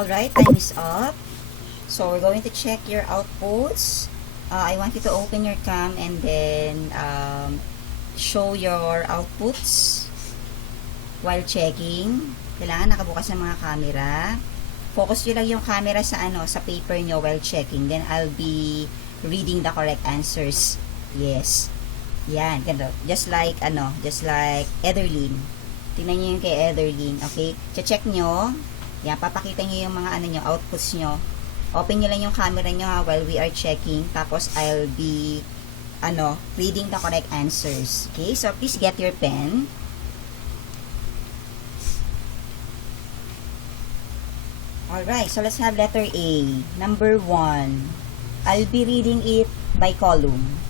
Alright, time is up. So, we're going to check your outputs. I want you to open your cam and then show your outputs while checking. Kailangan nakabukas ng mga camera. Focus nyo lang yung camera sa sa paper nyo while checking. Then, I'll be reading the correct answers. Yes. Yan, ganito. Just like Ederlyn. Tingnan nyo yung kay Ederlyn. Okay? Check nyo. Yan, papakita nyo yung mga outputs nyo. Open nyo lang yung camera nyo while we are checking. Tapos, I'll be, reading the correct answers. Okay? So, please get your pen. Alright, so let's have letter A. Number 1. I'll be reading it by column.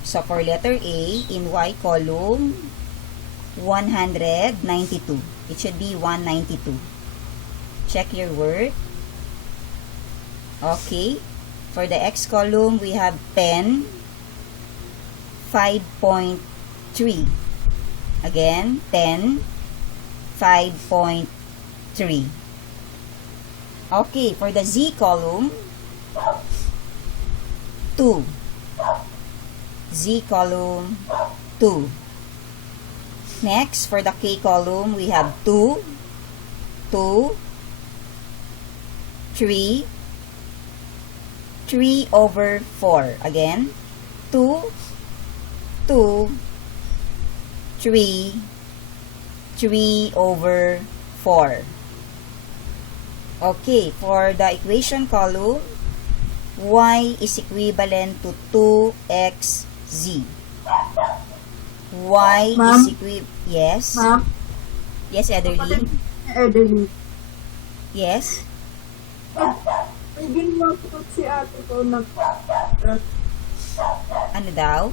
So, for letter A, in Y column, 192. It should be 192. Check your work. Okay. For the X column, we have 10, 5.3. Again, 10, 5.3. Okay. For the Z column, 2. Z column, 2. Next, for the K column, we have 2, 2, 3, 3 over 4. Again, 2, 2, 3, 3 over 4. Okay, for the equation column, y is equivalent to 2xz. Y is equivalent... Yes? Ma'am? Yes, Ederlyn? Ederlyn. Yes? May ginawa po si ate ko na Ano daw?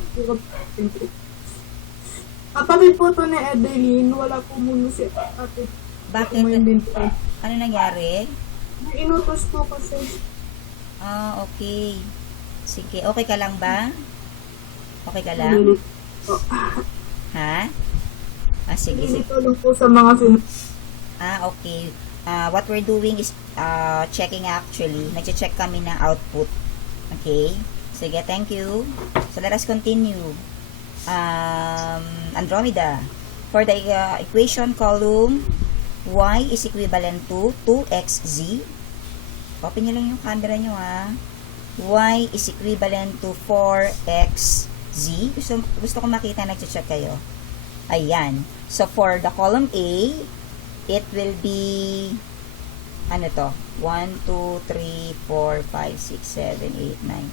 katabi po to ni Ederlyn, wala po muna si ate. Bakit? Ano nangyari? May inutos po kasi. Ah, okay. Sige, okay ka lang ba? Okay ka lang? Ha? Ah, sige, sige. Tulong po sa mga Ah, okay. What we're doing is checking actually. Nag-check kami ng output. Okay? Sige, thank you. So, let us continue. Andromeda. For the equation column, y is equivalent to 2xz. Open nyo lang yung camera nyo, ha. Y is equivalent to 4xz. Gusto ko makita, nag-check kayo. Ayan. So, for the column A, it will be, 1, 2, 3, 4, 5, 6, 7, 8, 9,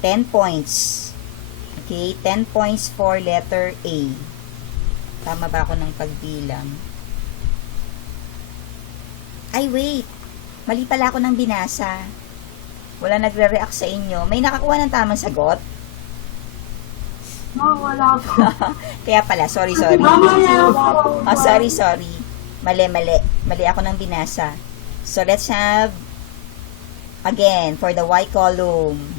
10 points. Okay, 10 points for letter A. Tama ba ako ng pagbilang? Ay, wait. Mali pala ako ng binasa. Wala nagre-react sa inyo. May nakakuha ng tamang sagot? No, wala po. Kaya pala, sorry. Mamaya po. Oh, sorry. Mali. Mali ako ng binasa. So, let's have, again, for the Y column.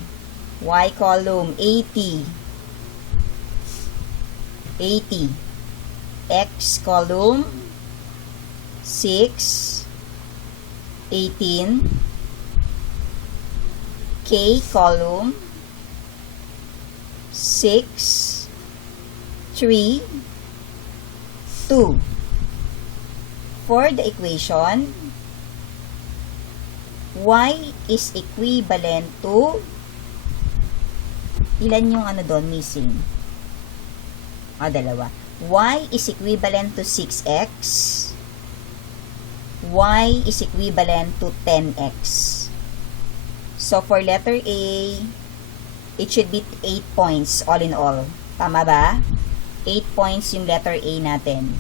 Y column, 80. 80. X column, 6. 18. K column, 6, 3, 2. For the equation, y is equivalent to, ilan yung doon missing? Dalawa. Y is equivalent to 6x. Y is equivalent to 10x. So, for letter A, it should be 8 points all in all. Tama ba? 8 points yung letter A natin.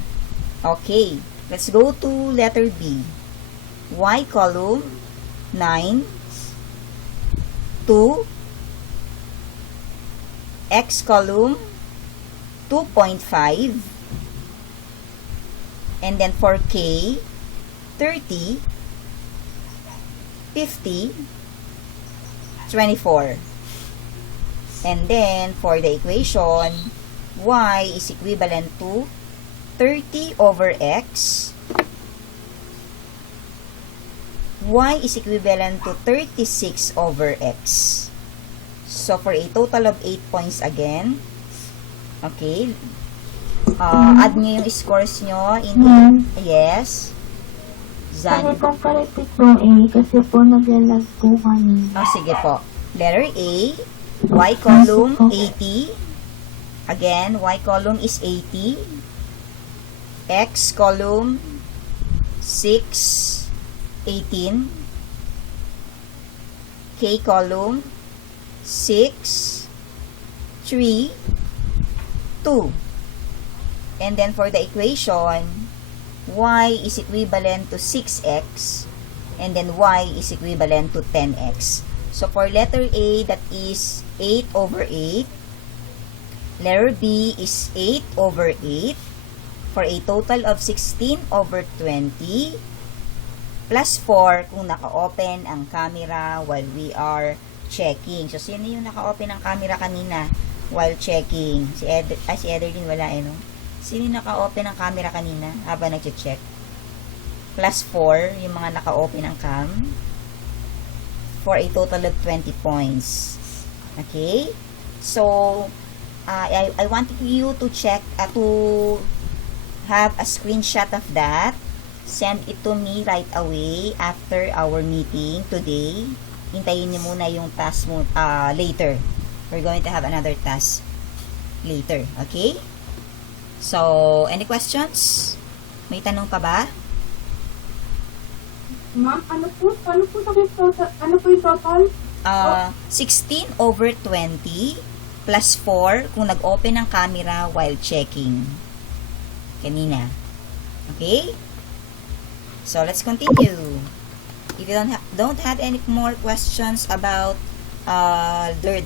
Okay. Let's go to letter B. Y column, 9, 2, X column, 2.5, and then for K, 30, 50, 24. And then, for the equation, y is equivalent to 30 over x y is equivalent to 36 over x. So, for a total of 8 points again. Okay. Add nyo yung scores nyo. Yes. Kasi Zan. po correct po A kasi po naglalag po kami. Sige po. Letter A. Y column, 80. Again, y column is 80. X column, 6, 18. K column, 6, 3, 2. And then for the equation, y is equivalent to 6x, and then y is equivalent to 10x. So for letter A, that is 8 over 8. Letter B is 8 over 8, for a total of 16 over 20, plus 4 kung naka-open ang camera while we are checking. So, sino yung naka-open ang camera kanina while checking? Si Ederlyn wala no? Sino yung naka-open ang camera kanina habang nag-check? Plus 4, yung mga naka-open ang cam, for a total of 20 points. Okay? So, I want you to check, to have a screenshot of that. Send it to me right away after our meeting today. Hintayin niyo muna yung task mo later. We're going to have another task later. Okay? So, any questions? May tanong pa ba? Ma'am, ano po yung total? 16 over 20 plus 4 kung nag-open ang camera while checking. Kanina. Okay? So, let's continue. If you don't have any more questions about the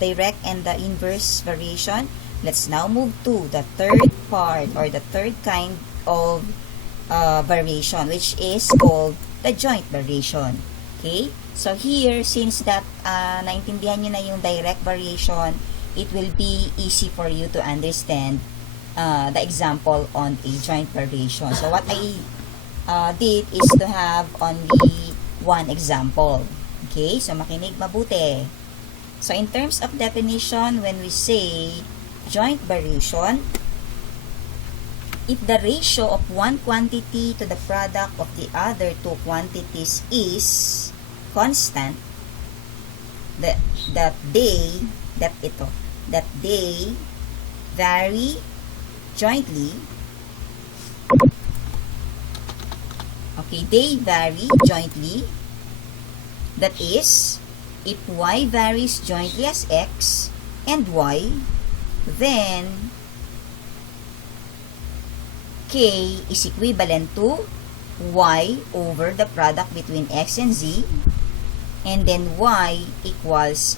direct and the inverse variation, let's now move to the third part or the third kind of variation, which is called the joint variation. Okay? So, here, since that naintindihan nyo na yung direct variation, it will be easy for you to understand the example on a joint variation. So, what I did is to have only one example. Okay? So, makinig mabuti. So, in terms of definition, when we say joint variation, if the ratio of one quantity to the product of the other two quantities is constant, that they vary jointly. Okay, they vary jointly. That is, if y varies jointly as x and y, then k is equivalent to y over the product between x and z, and then y equals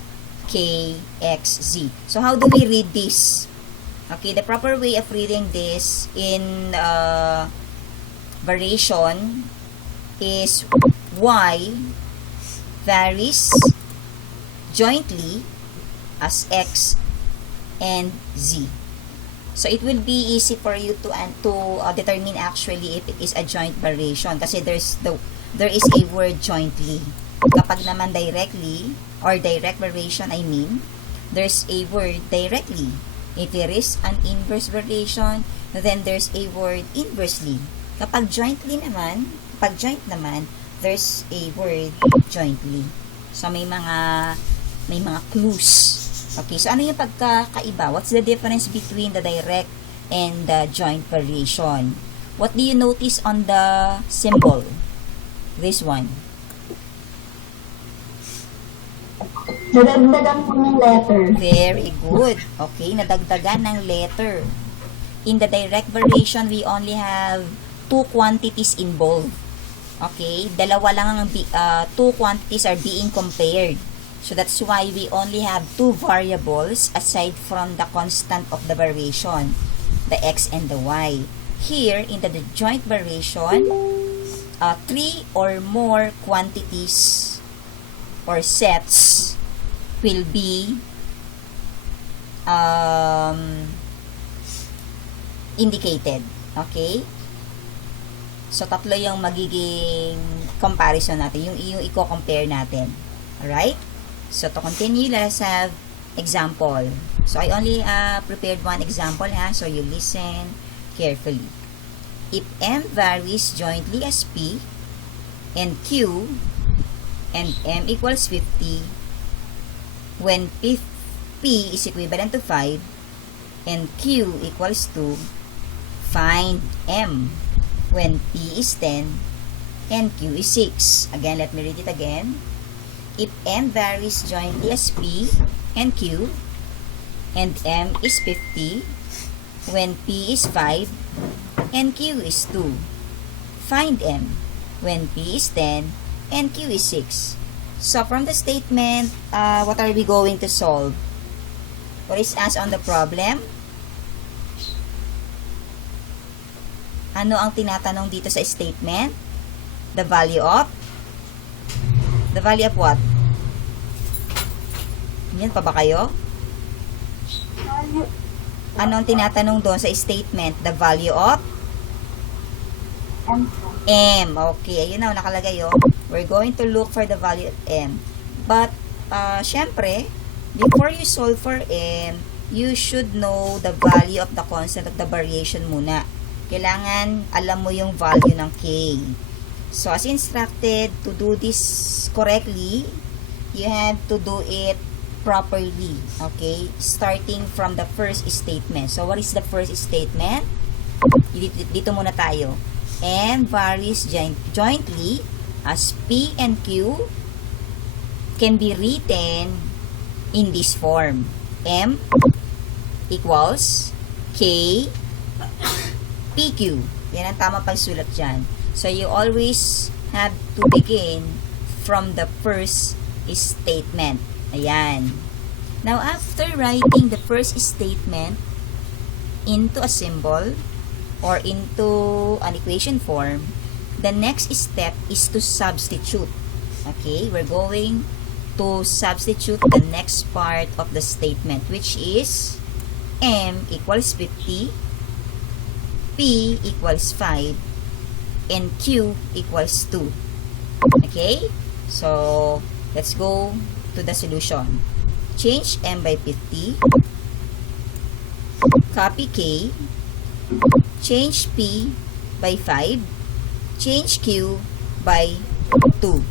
kxz. So, how do we read this? Okay, the proper way of reading this in variation is y varies jointly as x and z. So, it will be easy for you to determine actually if it is a joint variation kasi there is a word jointly. Kapag naman directly or direct variation, I mean, there's a word directly. If there is an inverse variation, then there's a word inversely. Kapag joint naman, there's a word jointly. So, may mga clues. Okay, so ano yung pagkakaiba? What's the difference between the direct and the joint variation? What do you notice on the symbol? This one. Nadagdagan po ng letter. Very good. Okay, nadagdagan ng letter. In the direct variation, we only have two quantities involved. Okay, dalawa lang ang two quantities are being compared. So that's why we only have two variables aside from the constant of the variation, the x and the y. Here, in the joint variation, three or more quantities or sets will be indicated. Okay? So, tatlo yung magiging comparison natin, yung i-compare natin. Alright? So, to continue, let us have example. So, I only prepared one example, ha? So, you listen carefully. If M varies jointly as P and Q and M equals 50, when P is equivalent to 5 and Q equals 2, find M when P is 10 and Q is 6. Again, let me read it again. If M varies jointly as P and Q and M is 50, when P is 5 and Q is 2, find M when P is 10 and Q is 6. So, from the statement, what are we going to solve? What is asked on the problem? Ano ang tinatanong dito sa statement? The value of? The value of what? Yan pa ba kayo? Ano ang tinatanong doon sa statement? The value of? M. Okay, ayun na, nakalagay yun. We're going to look for the value of M. But, syempre, before you solve for M, you should know the value of the constant of the variation muna. Kailangan alam mo yung value ng K. So, as instructed, to do this correctly, you have to do it properly. Okay? Starting from the first statement. So, what is the first statement? Dito muna tayo. M varies jointly as P and Q can be written in this form. M equals K PQ. Yan ang tama pagsulat dyan. So, you always have to begin from the first statement. Ayan. Now, after writing the first statement into a symbol or into an equation form, the next step is to substitute. Okay? We're going to substitute the next part of the statement, which is M equals 50, P equals 5, and Q equals 2. Okay? So, let's go to the solution. Change M by 50. Copy K. Change P by 5. Change Q by 2.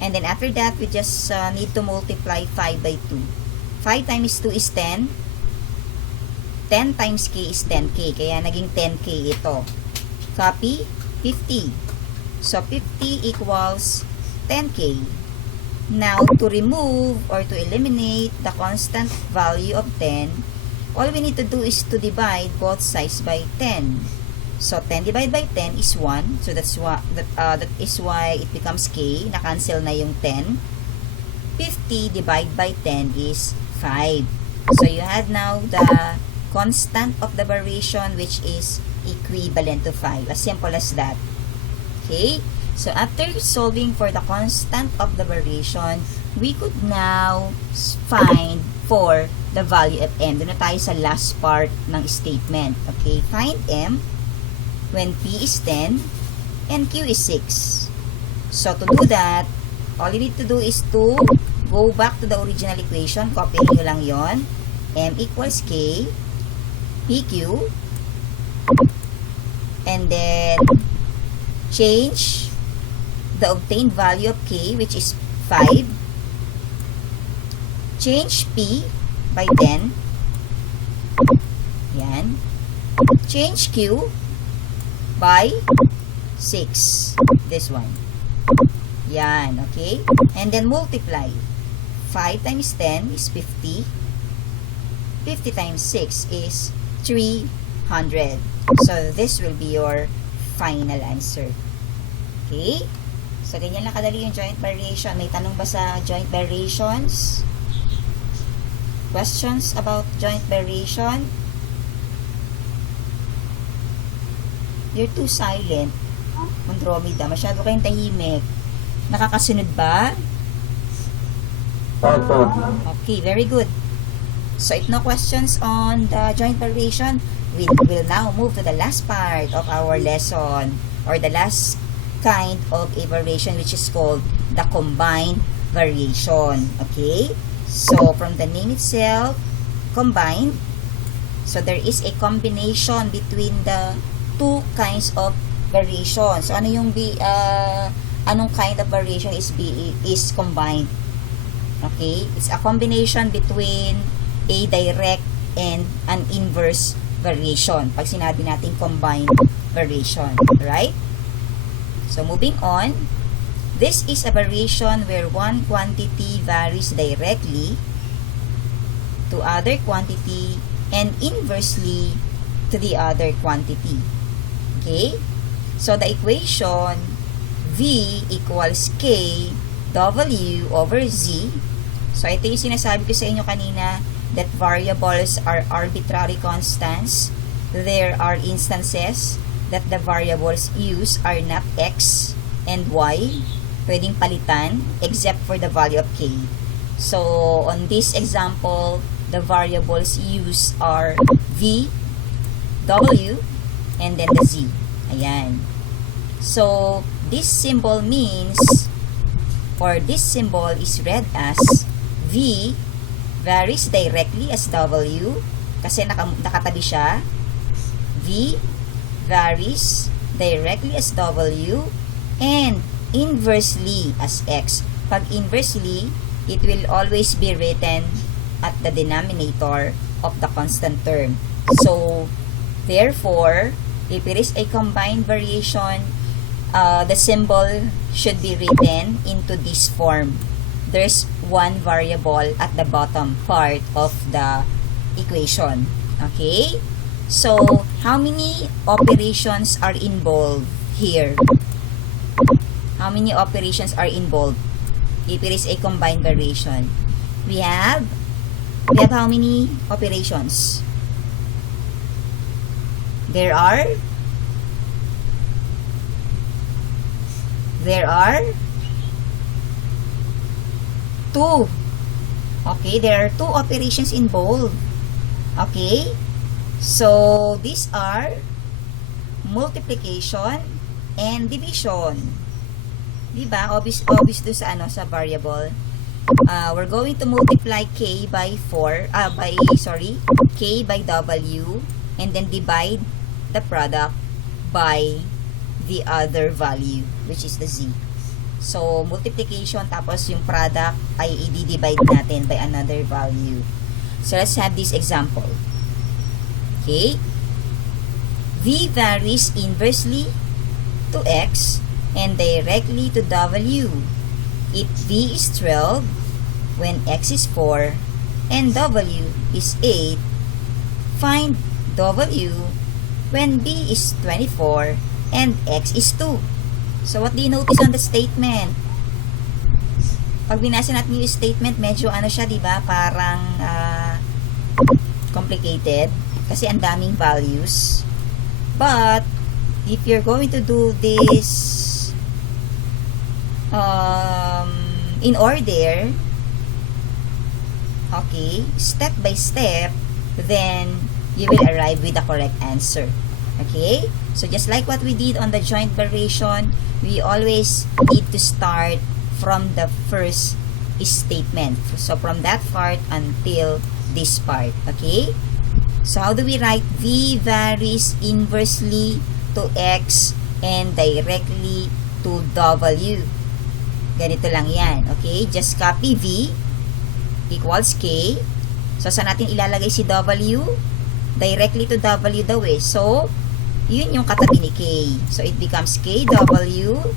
And then after that, we just need to multiply 5 by 2. 5 times 2 is 10. 10 times K is 10K. Kaya naging 10K ito. Copy 50. So, 50 equals 10K. Now, to remove or to eliminate the constant value of 10, all we need to do is to divide both sides by 10. So, 10 divided by 10 is 1. So, that is why it becomes K. Na-cancel na yung 10. 50 divided by 10 is 5. So, you have now the constant of the variation, which is equivalent to 5. As simple as that. Okay? So, after solving for the constant of the variation, we could now find for the value of M. Doon na tayo sa last part ng statement. Okay? Find M when P is 10 and Q is 6. So, to do that, all you need to do is to go back to the original equation. Copy nyo lang yon. M equals K PQ, and then change the obtained value of K, which is 5, change P by 10, yan, change Q by 6, this one, yan, okay, and then multiply. 5 times 10 is 50, 50 times 6 is 300. So, this will be your final answer. Okay? So, ganyan lang kadali yung joint variation. May tanong ba sa joint variations? Questions about joint variation? You're too silent. Andromeda, masyado kayong tahimik. Nakakasunod ba? Okay, very good. So, if no questions on the joint variation, we will now move to the last part of our lesson, or the last kind of a variation which is called the combined variation. Okay? So, from the name itself, combined. So, there is a combination between the two kinds of variation. So, ano yung anong kind of variation is combined? Okay? It's a combination between a direct and an inverse variation. Pag sinabi natin combined variation. Right? So, moving on. This is a variation where one quantity varies directly to other quantity and inversely to the other quantity. Okay? So, the equation V equals K W over Z. So, ito yung sinasabi ko sa inyo kanina that variables are arbitrary constants. There are instances that the variables used are not X and Y. Pwedeng palitan except for the value of K. So, on this example, the variables used are V, W, and then the Z. Ayan. So, this symbol means, or this symbol is read as V varies directly as W, kasi nakatabi siya. V varies directly as W, and inversely as X. Pag inversely, it will always be written at the denominator of the constant term. So, therefore, if it is a combined variation, the symbol should be written into this form. There's one variable at the bottom part of the equation. Okay? So, how many operations are involved here? How many operations are involved if it is a combined variation? We have how many operations? There are 2. Okay, there are 2 operations involved. Okay? So, these are multiplication and division. Diba? Obvious do sa sa variable. We're going to multiply K by K by W, and then divide the product by the other value, which is the Z. So, multiplication, tapos yung product ay i-divide natin by another value. So, let's have this example. Okay? V varies inversely to X and directly to W. If V is 12, when X is 4, and W is 8, find W when B is 24 and X is 2. So, what do you notice on the statement? Pag binasa natin yung statement, medyo siya, diba? Parang complicated kasi ang daming values. But, if you're going to do this in order, okay, step by step, then you will arrive with the correct answer. Okay? So, just like what we did on the joint variation, we always need to start from the first statement. So, from that part until this part. Okay? So, how do we write? V varies inversely to X and directly to W. Ganito lang yan. Okay? Just copy V equals K. So, saan natin ilalagay si W? Directly to W daw eh. So, yun yung katabi ni K. So, it becomes KW.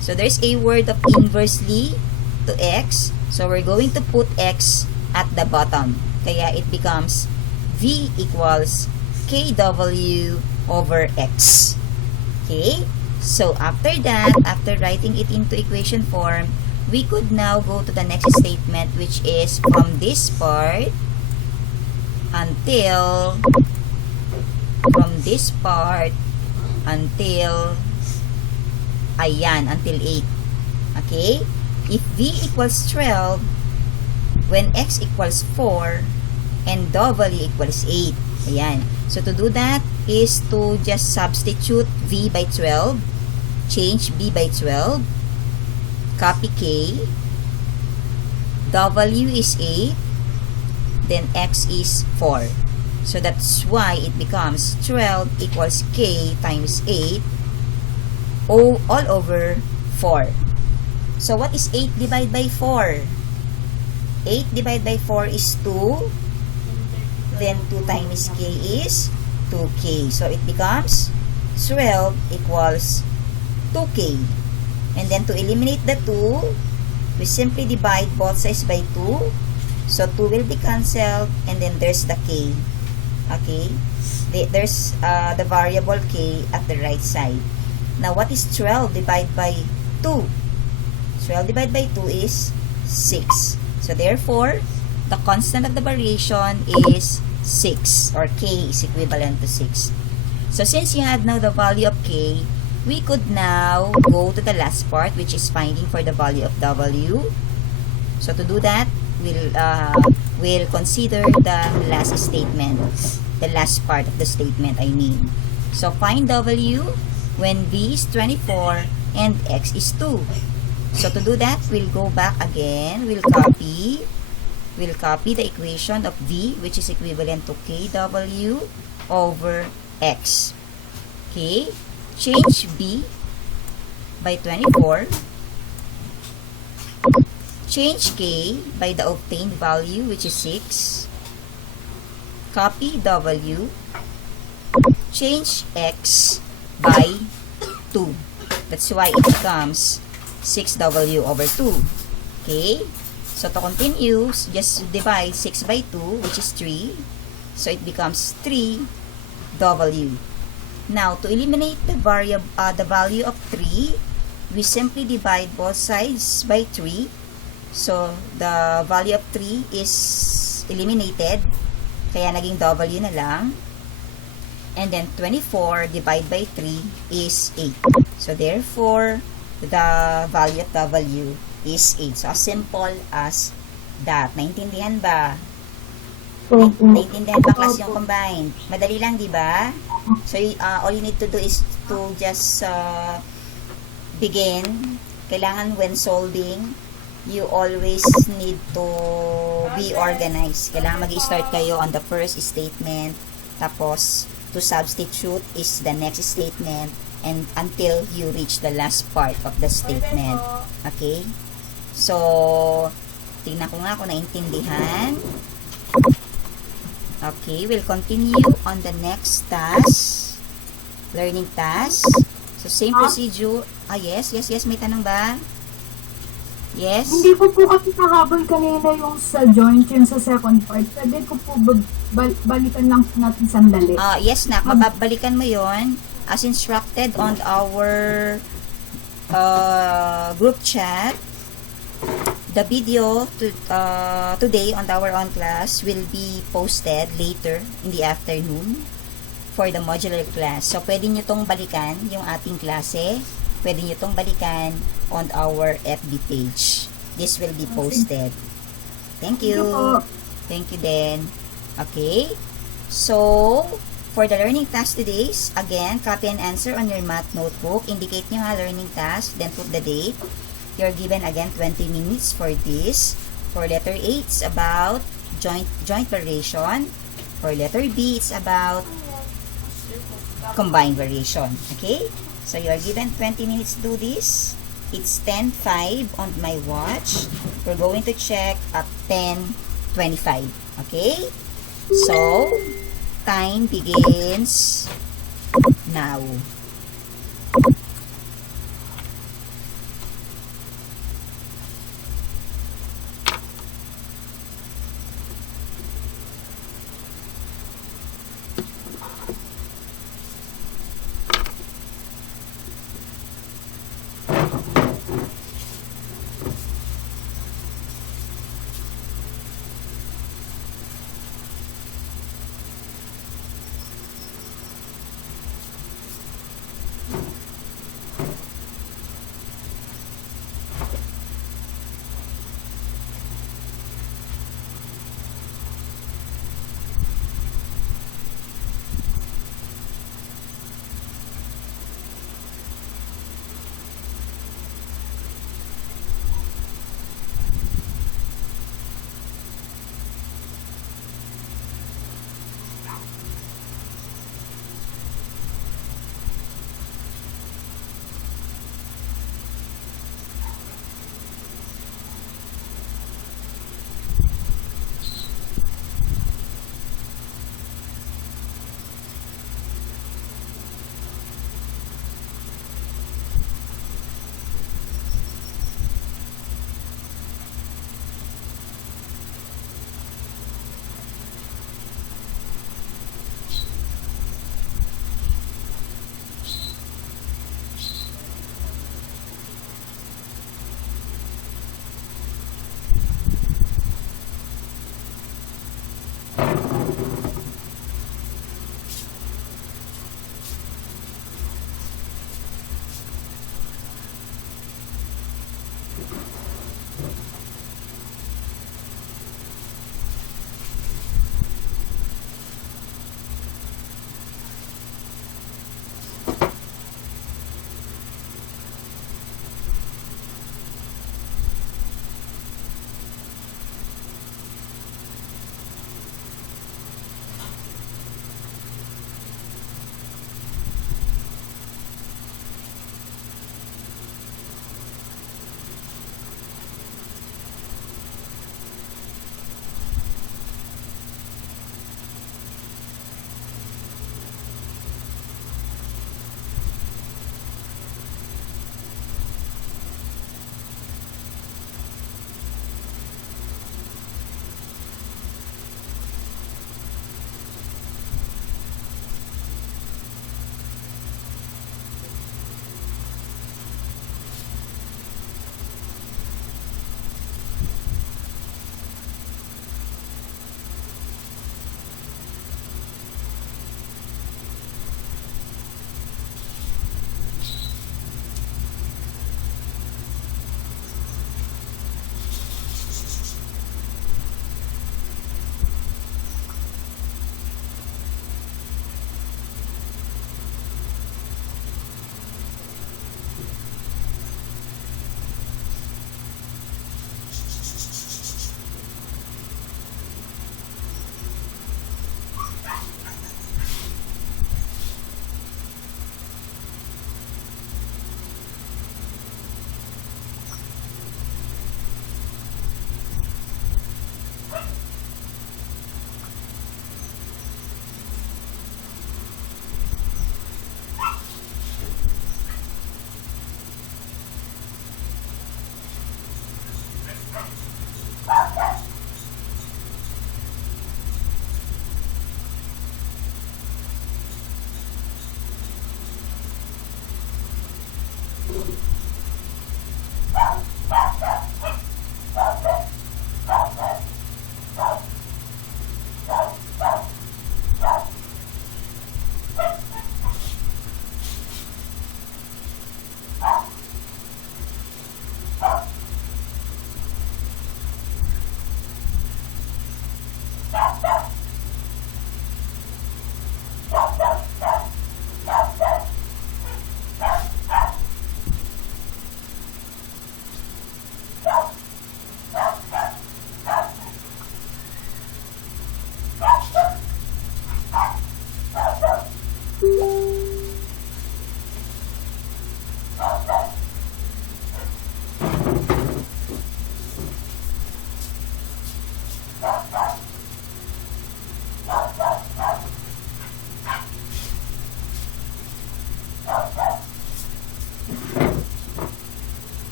So, there's a word of inversely to X. So, we're going to put X at the bottom. Kaya, it becomes V equals KW over X. Okay? So, after that, after writing it into equation form, we could now go to the next statement, which is from this part until ayan, until 8. Okay? If V equals 12, when X equals 4, and W equals 8. Ayan. So, to do that is to just substitute V by 12 change B by 12, copy K, W is 8, then X is 4. So that's why it becomes 12 equals K times 8 all over 4. So what is 8 divided by 4? 8 divided by 4 is 2. Then 2 times K is 2K. So it becomes 12 equals 2K. And then to eliminate the 2, we simply divide both sides by 2. So 2 will be cancelled, and then there's the K. Okay? There's the variable K at the right side. Now, what is 12 divided by 2? 12 divided by 2 is 6. So therefore, the constant of the variation is 6, or K is equivalent to 6. So since you have now the value of K, we could now go to the last part, which is finding for the value of W. So to do that, we'll consider the last statement, the last part of the statement, I mean. So find W when V is 24 and X is 2. So to do that, we'll go back again. We'll copy the equation of V, which is equivalent to KW over X. Okay? Change V by 24. Change K by the obtained value, which is 6. Copy W. Change X by 2. That's why it becomes 6W over 2. Okay? So to continue, just divide 6 by 2, which is 3. So it becomes 3W. Now, to eliminate the value of 3, we simply divide both sides by 3. So, the value of 3 is eliminated. Kaya naging W na lang. And then, 24 divided by 3 is 8. So, therefore, the value of W is 8. So, as simple as that. Naintindihan ba? Naintindihan ba class yung combined? Madali lang, di ba? So, all you need to do is to just begin. Kailangan when solving, you always need to be organized. Kailangan mag-start kayo on the first statement. Tapos, to substitute is the next statement. And until you reach the last part of the statement. Okay? So, tingnan ko nga kung naintindihan. Okay, we'll continue on the next task. Learning task. So, same procedure. Yes, may tanong ba? Yes? Hindi ko po kasi nahabol kanina yung sa joint, yung sa second part. Pwede ko po balikan lang natin sandali. Yes, nak. Mababalikan mo yon as instructed on our group chat. The video today on our own class will be posted later in the afternoon for the modular class. So, pwede nyo tong balikan, yung ating klase. Pwede nyo tong balikan on our FB page. This will be posted. Thank you. Thank you then. Okay. So, for the learning task today, again, copy and answer on your math notebook. Indicate nyo ha, learning task, then put the date. You're given again 20 minutes for this. For letter A, it's about joint variation. For letter B, it's about combined variation. Okay? So, you are given 20 minutes to do this. It's 10:05 on my watch. We're going to check at 10:25. Okay? So, time begins now.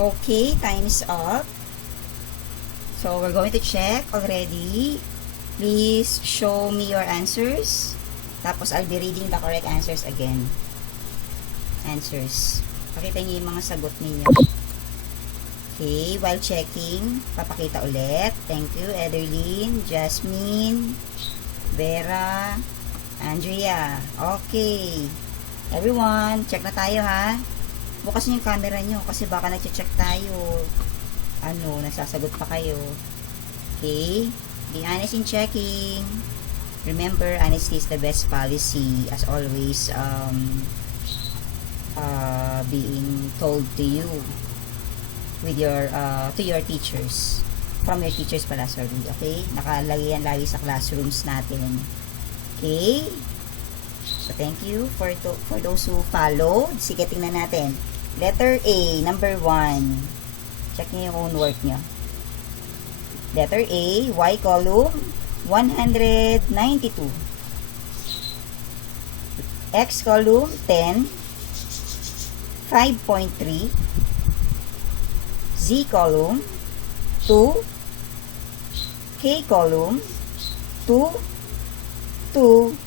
Okay, time is up. So, we're going to check already. Please show me your answers. Tapos, I'll be reading the correct answers again. Answers. Pakita niyo yung mga sagot ninyo. Okay, while checking, papakita ulit. Thank you, Ederlyn, Jasmine, Vera, Andrea. Okay. Everyone, check na tayo ha. Bukas niyo yung camera nyo kasi baka nag-check tayo. Nasasagot pa kayo. Okay? Be honest in checking. Remember, honesty is the best policy. As always, being told to you with your, to your teachers. From your teachers pala, sorry. Okay? Nakalagay yan lagi sa classrooms natin. Okay? So, thank you for those who followed. Sige, tingnan natin. Letter A, number 1. Check niyo yung own work niyo. Letter A, Y column, 192. X column, 10. 5.3. Z column, 2. K column, 2. 2.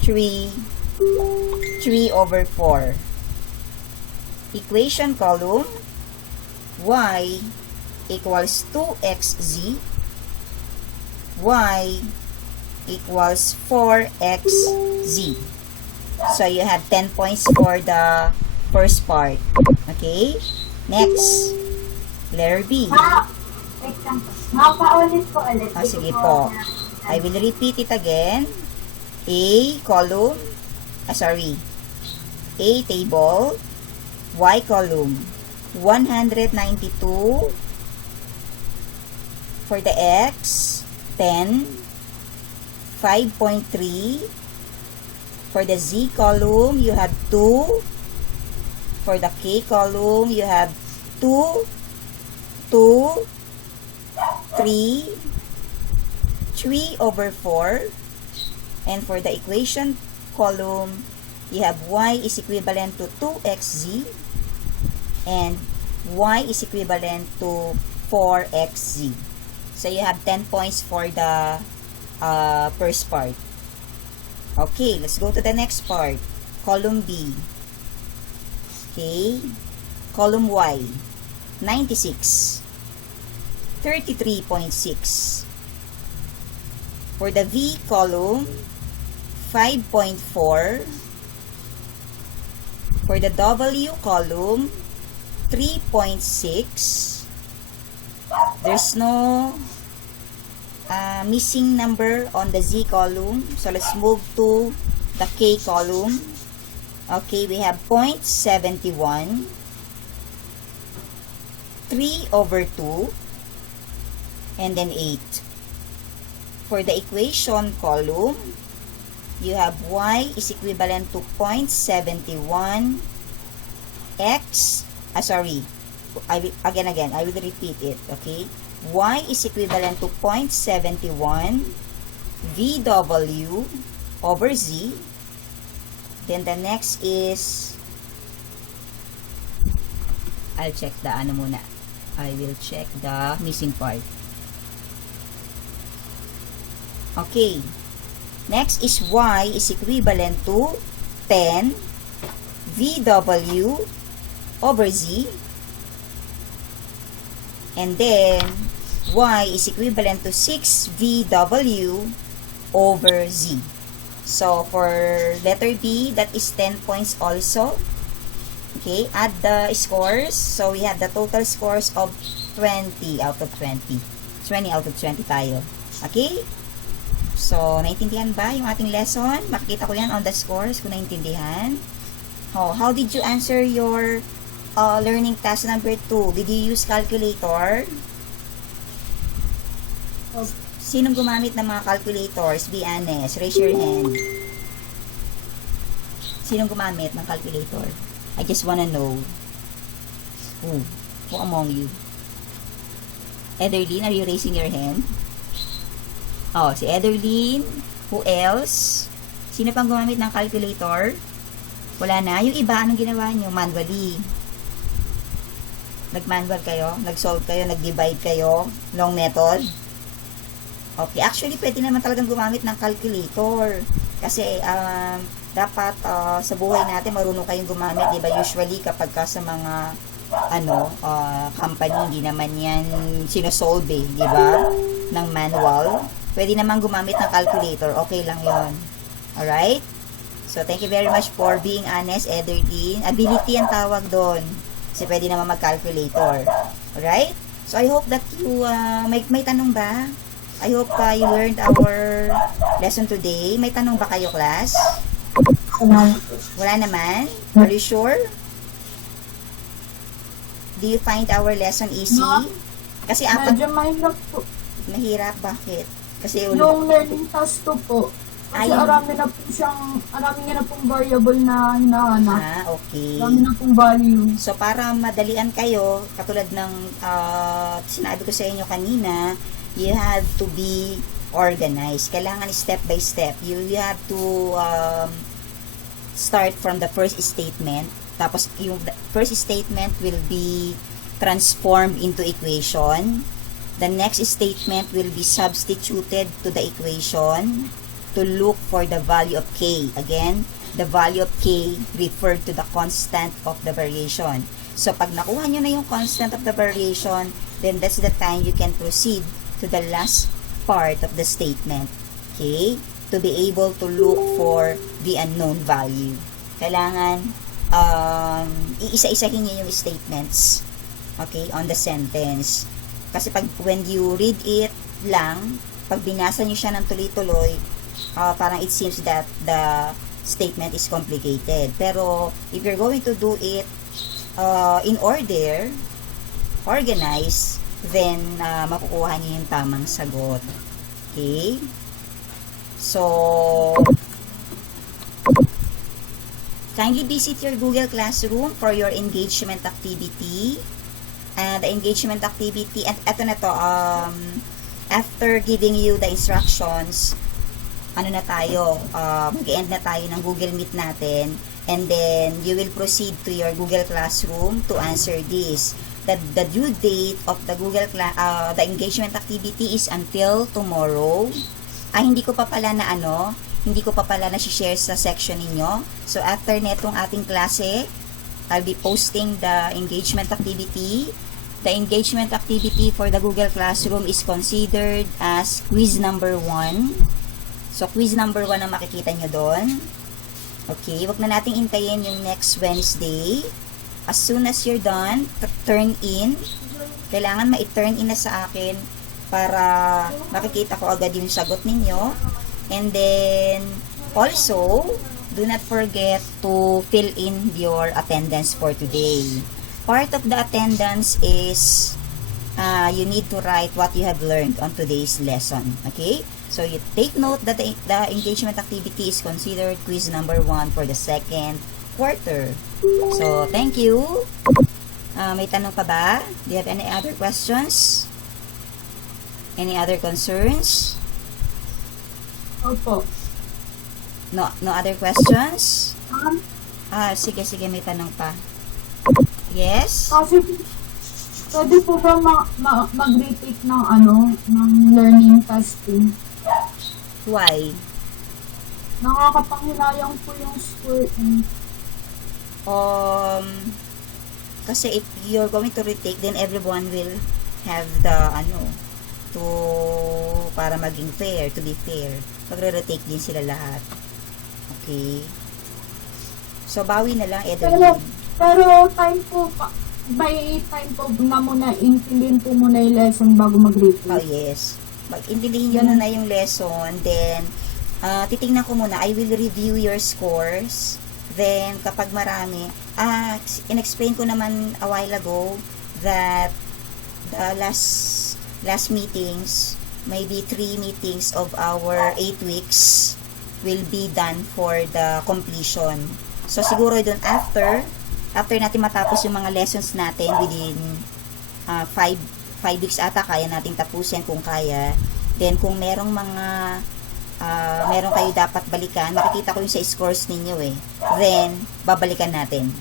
3. 3 over 4. Equation column, y equals 2xz, y equals 4xz. So, you have 10 points for the first part. Okay? Next, letter B. Wait lang po. Mapaulit po ulit. Sige po. I will repeat it again. A column, A table, Y column, 192. For the X, 10, 5.3. For the Z column, you have 2. For the K column, you have 2, 2, 3, 3 over 4. And for the equation column, you have y is equivalent to 2xz and y is equivalent to 4xz. So, you have 10 points for the first part. Okay, let's go to the next part. Column B. Okay. Column Y. 96. 33.6. For the V column, 5.4. For the W column, 3.6. There's no missing number on the Z column. So, let's move to the K column. Okay, we have 0.71. 3 over 2. And then 8. For the equation column, you have y is equivalent to 0.71. X, again, I will repeat it, okay? Y is equivalent to 0.71 VW over Z. Then the next is, I'll check the muna. I will check the missing part. Okay. Next is y is equivalent to 10 VW over Z. And then, y is equivalent to 6 VW over Z. So, for letter B, that is 10 points also. Okay, add the scores. So, we have the total scores of 20 out of 20. 20 out of 20 tayo. Okay? So, naintindihan ba yung ating lesson? Makikita ko yan on the scores kung naintindihan. Oh, how did you answer your learning task number 2? Did you use calculator? Sinong gumamit ng mga calculators? Be honest. Raise your hand. Sinong gumamit ng calculator? I just wanna know. Who among you? Ederlyn, are you raising your hand? Oh, si Ederlyn. Who else? Sino pang gumamit ng calculator? Wala na. Yung iba, anong ginawa nyo? Manually. Nag-manual kayo? Nag-solve kayo? Nag-divide kayo? Long method? Okay. Actually, pwede naman talagang gumamit ng calculator. Kasi, dapat sa buhay natin, marunong kayong gumamit. Diba? Usually, kapag ka sa mga company, hindi naman yan sinosolve diba? Ng manual. Pwede naman gumamit ng calculator. Okay lang yon. Alright? So, thank you very much for being honest, Ederlyn. Ability ang tawag doon. Kasi pwede naman mag-calculator. Alright? So, I hope that you, may tanong ba? I hope you learned our lesson today. May tanong ba kayo, class? Wala naman? Are you sure? Do you find our lesson easy? No. Kasi Medyo mahirap po. Mahirap? Bakit? Kasi Yung learning task 2 po. Kasi Ayun. arami niya na pong variable na hinahanap. Okay. Arami na pong value. So, para madalian kayo, katulad ng sinabi ko sa inyo kanina, you have to be organized. Kailangan step by step. You have to start from the first statement. Tapos, yung first statement will be transformed into equation. The next statement will be substituted to the equation to look for the value of k. Again, the value of k referred to the constant of the variation. So, pag nakuha nyo na yung constant of the variation, then that's the time you can proceed to the last part of the statement. Okay? To be able to look for the unknown value. Kailangan, iisa-isahin nyo yung statements. Okay? On the sentence. Kasi when you read it lang, pag binasa nyo siya ng tuloy-tuloy, parang it seems that the statement is complicated. Pero, if you're going to do it in order, organize, then makukuha niyo yung tamang sagot. Okay? So, kindly visit your Google Classroom for your engagement activity. The engagement activity, at eto na to, after giving you the instructions, mag-end na tayo ng Google Meet natin, and then you will proceed to your Google Classroom to answer this. The due date of the the engagement activity is until tomorrow. Hindi ko pa pala na-share sa section ninyo. So, after netong ating klase, I'll be posting the engagement activity. The engagement activity for the Google Classroom is considered as quiz number 1. So, quiz number 1 ang makikita nyo doon. Okay, wag na nating intayin yung next Wednesday. As soon as you're done, turn in. Kailangan ma-turn in na sa akin para makikita ko agad yung sagot ninyo. And then, also, do not forget to fill in your attendance for today. Part of the attendance is you need to write what you have learned on today's lesson. Okay? So, you take note that the engagement activity is considered quiz number 1 for the second quarter. So, thank you. May tanong pa ba? Do you have any other questions? Any other concerns? Opo. No other questions? Sige, may tanong pa. Yes? Kasi pwede po ba mag-retake ng learning testing? Why? Nakakapanghinayang po yung score. Kasi if you're going to retake, then everyone will have the para maging fair, to be fair. Magre-retake din sila lahat. Okay. So, bawi na lang, Edelyn. Pero may time po na muna, intindihin po muna yung lesson bago mag-retake. Oh, yes. Intindihin nyo na yung lesson, then, titingnan ko muna, I will review your scores, then, kapag marami, in-explain ko naman a while ago, that the last meetings, maybe 3 meetings of our 8 weeks, will be done for the completion. So, siguro doon after natin matapos yung mga lessons natin within 5 weeks ata, kaya nating tapusin kung kaya. Then, kung meron kayo dapat balikan, makikita ko yung sa scores ninyo eh. Then, babalikan natin.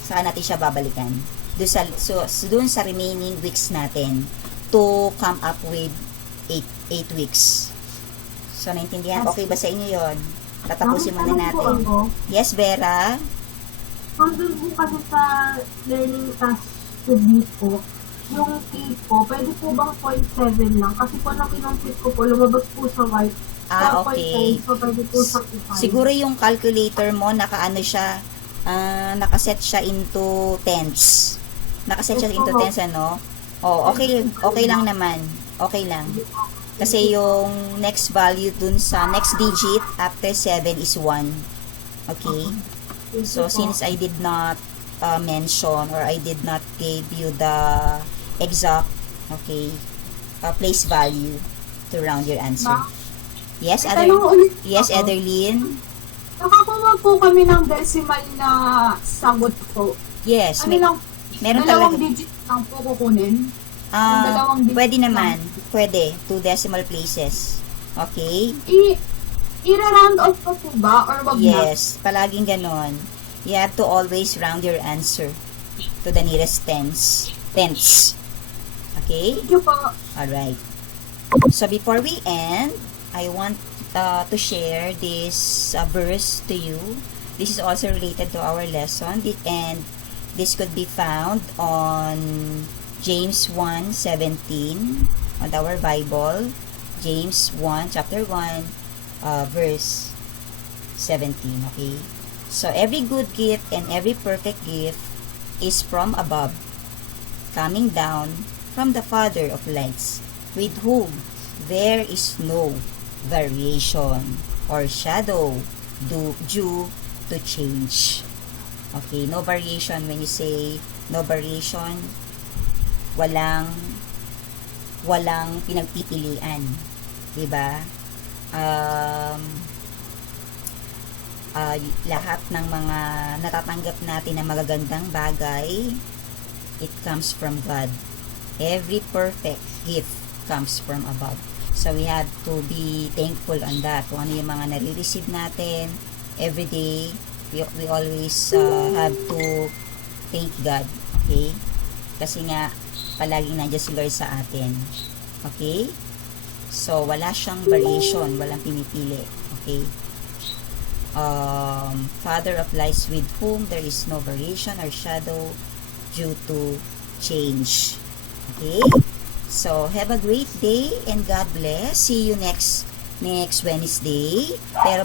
Saan natin siya babalikan? Doon sa remaining weeks natin to come up with 8 weeks. So, naintindihan? Okay ba sa inyo yon? Tatapusin muna natin. Yes, Vera? Kung doon po kasi sa learning task submit po, yung K po, pwede po bang 0.7 lang? Kasi po nang kinonfit ko po, lumabas po sa white. Okay. 0.5, so pwede po sa 5. Siguro yung calculator mo, nakaset siya into tens. Nakaset siya into tens, ano? Okay lang naman. Okay lang. Kasi yung next value dun sa next digit after 7 is 1. Okay? So, since I did not mention or I did not give you the exact, place value to round your answer. Yes, May tanong ulit yes, ako. Ederlyn. Nakakuha po kami ng decimal na sagot po. Yes, Ano lang, meron dalawang talaga. digit lang po kukunin. Yung Ah, dalawang digit pwede lang. naman. Pwede. 2 decimal places. Okay? I-round off pa po ba? Or wag na? Yes, palaging ganon. You have to always round your answer to the nearest tenths. Okay? Thank you po. Alright. So, before we end, I want to share this verse to you. This is also related to our lesson, and this could be found on James 1:17 on our Bible. James 1, chapter 1, verse 17. Okay? So, every good gift and every perfect gift is from above, coming down from the Father of lights, with whom there is no variation or shadow due to change. Okay, no variation. When you say no variation, walang pinagpipilian, 'di ba? Lahat ng mga natatanggap natin na magagandang bagay, it comes from God. Every perfect gift comes from above. So, we have to be thankful on that. Kung ano yung mga nare-receive natin, every day, we always have to thank God. Okay? Kasi nga, palaging nandiyan si Lord sa atin. Okay? So, wala siyang variation, walang pinipili. Okay? Father of lights, with whom there is no variation or shadow due to change. Okay? So, have a great day and God bless. See you next Wednesday. Pero